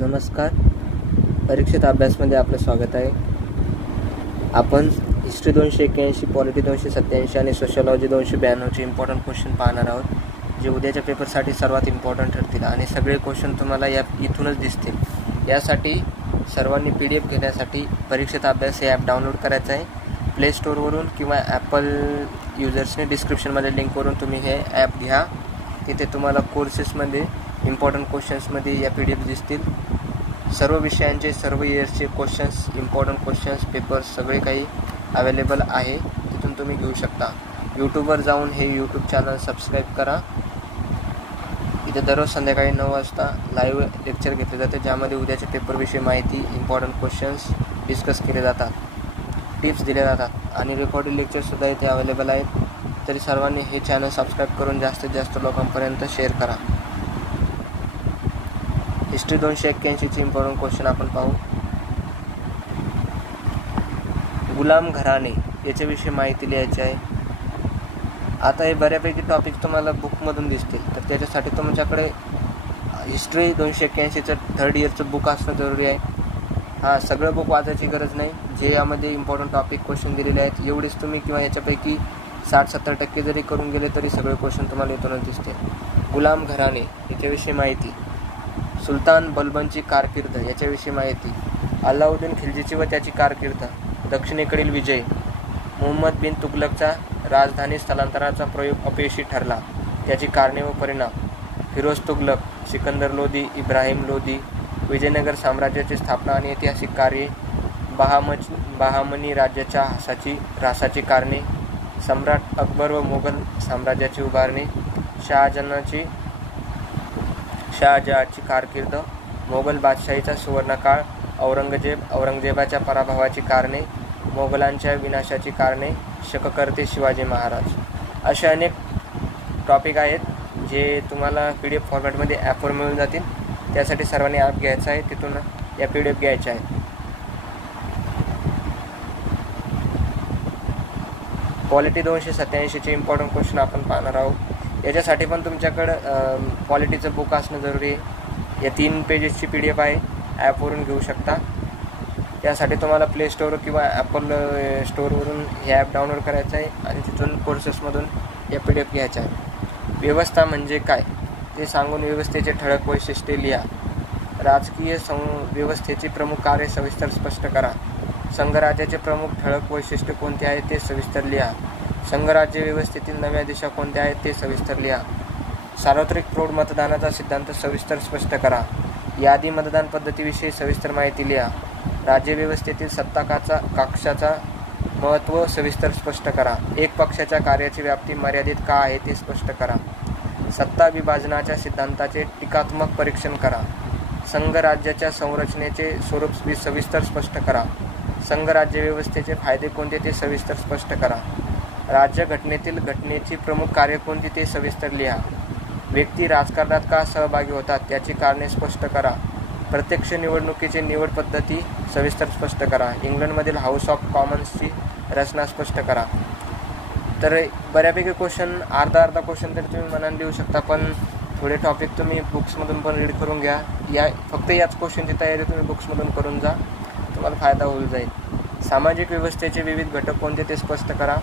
नमस्कार. परीक्षेत अभ्यासमध्ये आपलं स्वागत आहे. आपण हिस्ट्री 281, पॉलिटी 287 आणि सोशलॉजी 292चे इम्पॉर्टंट क्वेश्चन पाहणार आहोत, जे उद्याच्या पेपरसाठी सर्वात इम्पॉर्टंट ठरतील आणि सगळे क्वेश्चन तुम्हाला इथूनच दिसतील. यासाठी सर्वांनी PDF घेण्यासाठी परीक्षेत अभ्यास हे ॲप डाउनलोड करायचं आहे. प्ले स्टोअरवरून किंवा ॲपल युजर्सने डिस्क्रिप्शनमध्ये लिंकवरून तुम्ही हे ॲप घ्या. तिथे तुम्हाला कोर्सेसमध्ये इम्पॉर्टंट क्वेश्चन्समध्ये या PDF दिसतील. सर्व विषयांचे, सर्व इयर्सचे क्वेश्चन्स, इम्पॉर्टंट क्वेश्चन्स, पेपर्स सगळे काही अवेलेबल आहे. तिथून तुम्ही घेऊ शकता. यूट्यूबवर जाऊन हे यूट्यूब चॅनल सबस्क्राईब करा. इथे दररोज संध्याकाळी 9 वाजता लाईव्ह लेक्चर घेतले जाते, ज्यामध्ये उद्याच्या पेपरविषयी माहिती, इम्पॉर्टंट क्वेश्चन्स डिस्कस केले जातात, टिप्स दिले जातात आणि रेकॉर्डेड लेक्चरसुद्धा इथे अवेलेबल आहेत. तरी सर्वांनी हे चॅनल सबस्क्राईब करून जास्तीत जास्त लोकांपर्यंत शेअर करा. हिस्ट्री 281चे इम्पॉर्टंट क्वेश्चन आपण पाहू. गुलाम घराणे याच्याविषयी माहिती लिहायची आहे. आता हे बऱ्यापैकी टॉपिक तुम्हाला बुकमधून दिसतील, तर त्याच्यासाठी तुमच्याकडे हिस्ट्री 281चं 3rd इयरचं बुक असणं जरुरी आहे. सगळं बुक वाचायची गरज नाही. जे यामध्ये इम्पॉर्टंट टॉपिक क्वेश्चन दिलेले आहेत एवढेच तुम्ही, किंवा याच्यापैकी 60-70% जरी करून गेले तरी सगळे क्वेश्चन तुम्हाला इथूनच दिसते. गुलाम घराणे याच्याविषयी माहिती. सुलतान बलबनची कारकीर्द याच्याविषयी माहिती. अल्लाउद्दीन खिल्जीची व त्याची कारकीर्द. दक्षिणेकडील विजय. मुहम्मद बिन तुगलकचा राजधानी स्थलांतराचा प्रयोग अपयशी ठरला, त्याची कारणे व परिणाम. फिरोज तुगलक, सिकंदर लोदी, इब्राहिम लोदी. विजयनगर साम्राज्याची स्थापना आणि ऐतिहासिक कार्ये. बहामनी राज्याच्या ऱ्हासाची कारणे. सम्राट अकबर व मोगल साम्राज्याची उभारणी. शहाजहाची कारकीर्द. मोगल बादशाहीचा सुवर्णकाळ. औरंगजेबाच्या पराभवाची कारणे. मोगलांच्या विनाशाची कारणे. शककर्ते शिवाजी महाराज. असे अनेक टॉपिक आहेत जे तुम्हाला PDF फॉर्मॅटमध्ये ॲपवर मिळून जातील. त्यासाठी सर्वांनी ॲप घ्यायचा आहे, तिथून या PDF घ्यायच्या आहेत. पॉलिटी 287चे इम्पॉर्टंट क्वेश्चन आपण पाहणार आहोत. याच्यासाठी पण तुमच्याकडं पॉलिटीचं बुक असणं जरुरी आहे. या 3 पेजेसची PDF आहे, ॲपवरून घेऊ शकता. त्यासाठी तुम्हाला प्ले स्टोअर किंवा ॲपल स्टोअरवरून हे ॲप डाउनलोड करायचं आहे आणि तिथून कोर्सेसमधून या PDF घ्यायच्या आहे. व्यवस्था म्हणजे काय ते सांगून व्यवस्थेचे ठळक वैशिष्ट्ये लिहा. राजकीय व्यवस्थेची प्रमुख कार्य सविस्तर स्पष्ट करा. संघराज्याचे प्रमुख ठळक वैशिष्ट्य कोणते आहे ते सविस्तर लिहा. संघराज्य व्यवस्थेतील नव्या दिशा कोणत्या आहेत ते सविस्तर लिहा. सार्वत्रिक प्रौढ मतदानाचा सिद्धांत सविस्तर स्पष्ट करा. यादी मतदान पद्धतीविषयी सविस्तर माहिती लिहा. राज्यव्यवस्थेतील सत्ता कक्षाचा महत्त्व सविस्तर स्पष्ट करा. एक पक्षाच्या कार्याची व्याप्ती मर्यादित का आहे ते स्पष्ट करा. सत्ता विभाजनाच्या सिद्धांताचे टीकात्मक परीक्षण करा. संघराज्याच्या संरचनेचे स्वरूप सविस्तर स्पष्ट करा. संघराज्य व्यवस्थेचे फायदे कोणते ते सविस्तर स्पष्ट करा. राज्यघटनेतील घटनेची प्रमुख कार्य कोणती ते सविस्तर लिहा. व्यक्ती राजकारणात का सहभागी होतात त्याची कारणे स्पष्ट करा. प्रत्यक्ष निवडणुकीची निवड पद्धती सविस्तर स्पष्ट करा. इंग्लंडमधील हाऊस ऑफ कॉमन्सची रचना स्पष्ट करा. तर बऱ्यापैकी क्वेश्चन, अर्धा क्वेश्चन तरी तुम्ही मनाने लिहू शकता, पण थोडे टॉपिक तुम्ही बुक्समधून पण रीड करून घ्या. फक्त याच क्वेश्चनची तयारी तुम्ही बुक्समधून करून जा, तुम्हाला फायदा होऊन जाईल. सामाजिक व्यवस्थेचे विविध घटक कोणते ते स्पष्ट करा.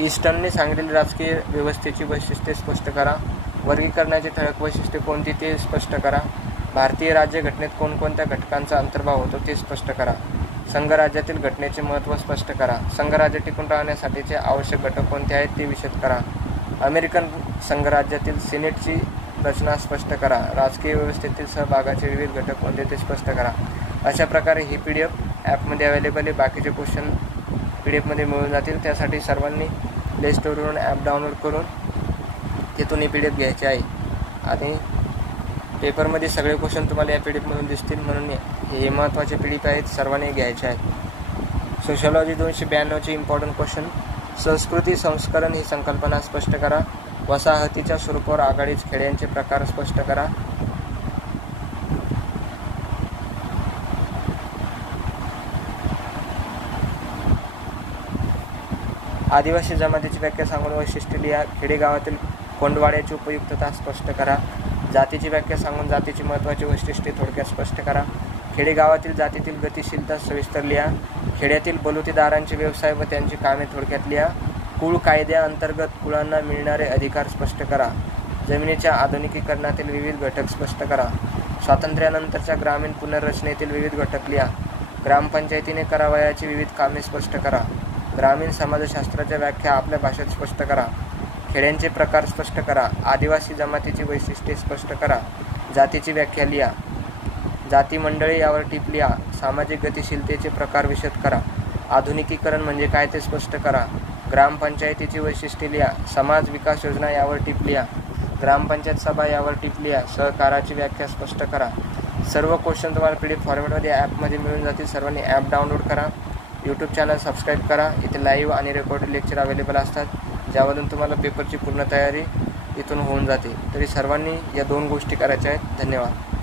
ईस्टर्नने सांगितलेली राजकीय व्यवस्थेची वैशिष्ट्ये स्पष्ट करा. वर्गीकरणाची ठळक वैशिष्ट्ये कोणती ते स्पष्ट करा. भारतीय राज्यघटनेत कोणकोणत्या घटकांचा अंतर्भाव होतो ते स्पष्ट करा. संघराज्यातील घटनेचे महत्त्व स्पष्ट करा. संघराज्य टिकून राहण्यासाठीचे आवश्यक घटक कोणते आहेत ते विशद करा. अमेरिकन संघराज्यातील सिनेटची रचना स्पष्ट करा. राजकीय व्यवस्थेतील सहभागाचे विविध घटक कोणते ते स्पष्ट करा. अशा प्रकारे ही PDF ॲपमध्ये अवेलेबल आहे. बाकीचे क्वेश्चन PDF मिळून जातील. त्यासाठी सर्वांनी प्ले स्टोअरवरून ॲप डाउनलोड करून तिथून ही PDF घ्यायची आहे आणि पेपरमध्ये सगळे क्वेश्चन तुम्हाला या PDF दिसतील, म्हणून हे महत्त्वाचे PDF आहेत, सर्वांनी घ्यायचे आहेत. सोशलॉजी 292चे इम्पॉर्टंट क्वेश्चन. संस्कृती संस्करण ही संकल्पना स्पष्ट करा. वसाहतीच्या स्वरूपावर आघाडीच खेड्यांचे प्रकार स्पष्ट करा. आदिवासी जमातीची व्याख्या सांगून वैशिष्ट्ये लिहा. खेडेगावातील कोंडवाड्याची उपयुक्तता स्पष्ट करा. जातीची व्याख्या सांगून जातीची महत्त्वाची वैशिष्ट्ये थोडक्यात स्पष्ट करा. खेडेगावातील जातीतील गतिशीलता सविस्तर लिहा. खेड्यातील बलुतेदारांचे व्यवसाय व त्यांची कामे थोडक्यात लिहा. कुळ कायद्याअंतर्गत कुळांना मिळणारे अधिकार स्पष्ट करा. जमिनीच्या आधुनिकीकरणातील विविध घटक स्पष्ट करा. स्वातंत्र्यानंतरच्या ग्रामीण पुनर्रचनेतील विविध घटक लिहा. ग्रामपंचायतीने करावयाची विविध कामे स्पष्ट करा. ग्रामीण समाजशास्त्राच्या व्याख्या आपल्या भाषेत स्पष्ट करा. खेड्यांचे प्रकार स्पष्ट करा. आदिवासी जमातीची वैशिष्ट्ये स्पष्ट करा. जातीची व्याख्या लिहा. जाती मंडळे यावर टीप लिहा. सामाजिक गतिशीलतेचे प्रकार विशद करा. आधुनिकीकरण म्हणजे काय ते स्पष्ट करा. ग्रामपंचायतीची वैशिष्ट्ये लिहा. समाज विकास योजना यावर टीप लिहा. ग्रामपंचायत सभा यावर टीप लिहा. सहकाराची व्याख्या स्पष्ट करा. सर्व क्वेश्चन तुम्हाला PDF फॉर्मॅटमध्ये ॲपमध्ये मिळून जातील. सर्वांनी ॲप डाउनलोड करा. यूट्यूब चॅनल सबस्क्राईब करा. इथे लाईव्ह आणि रेकॉर्डेड लेक्चर अवेलेबल असतात, ज्यामधून तुम्हाला पेपरची पूर्ण तयारी इथून होऊन जाते. तरी सर्वांनी या 2 गोष्टी करायच्या आहेत. धन्यवाद.